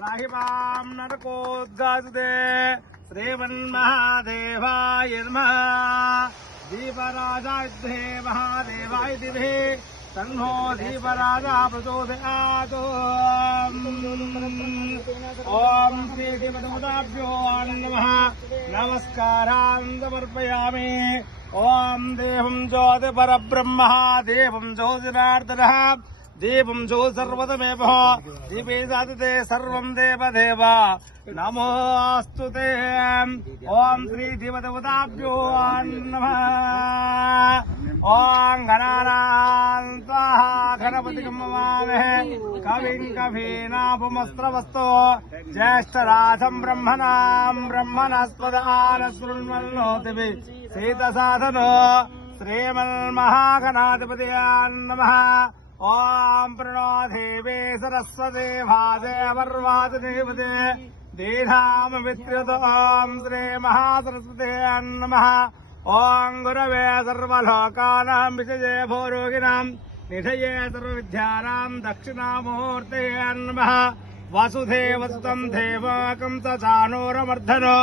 राहिमां नरकोद्गासुदे श्रीमन्महादेवाय नमः। दीपराजाय महादेवाय दिवे तन्नो दीपराजा प्रचोदयात्। ओम श्री देवताभ्यो नमः। नमस्कारान् समर्पयामि। ओम देवं ज्योति परब्रह्मः देवं ज्योतिरार्दनः देवं जो सर्वतमेव दीपे जाते सर्वं देवदेव नमोऽस्तु ते। ओम श्री देवदेवताभ्यो नमः। ओम गणानां स्वाहा गणपतिं नमामहे। कविं कवीनाभुमस्त्रवस्तो ज्येष्ठराजं ब्रह्मणस्पद आनशृण्वन्नोतिभिः सीतसाधनो श्रीमन्महागणाधिपतये नमः। ओम प्रणो देवे सरस्वती भाजे वर्वादेवते दीधाम वित्र्यत। ओम श्री महासरस्वते नमः। ओम गुरवे सर्वलोकानां विजये भोरोगिणां निधये सर्वविद्यानां दक्षिणामूर्तये नमः। वसुदेवसुतं देवकं स चाणूरमर्धनो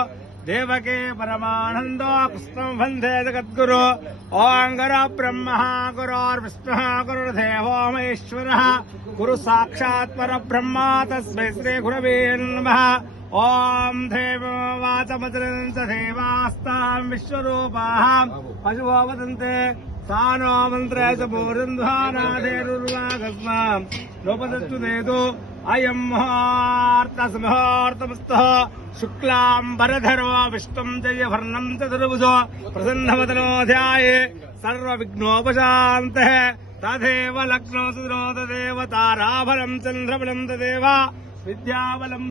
देवके परमानंदो कृष्णं वंदे जगद्गुरु। ओं गुरु ब्रह्मः गुरुर्विष्णुः गुरुर्देवो महेश्वरः गुरु साक्षात् परब्रह्म तस्मै श्री गुरवे नमः। ओं देववाचमचरन् च देवास्तां विश्वरूपाः पशवो वदन्ते सानो मन्त्रे च पूर्वन्ध्वानादेरुर्वागस्मां लोपदस्तु नेतु अयं मुहूर्तसमुहूर्तमस्तः। शुक्लांबरधरो विष्णुं जयवर्णं चतुर्भुजो प्रसन्नवदनो ध्याये सर्वविघ्नोपशान्तः। तदेव लग्नो सुदनो तदेव ताराबलं चन्द्रबलं तदेव विद्याबलं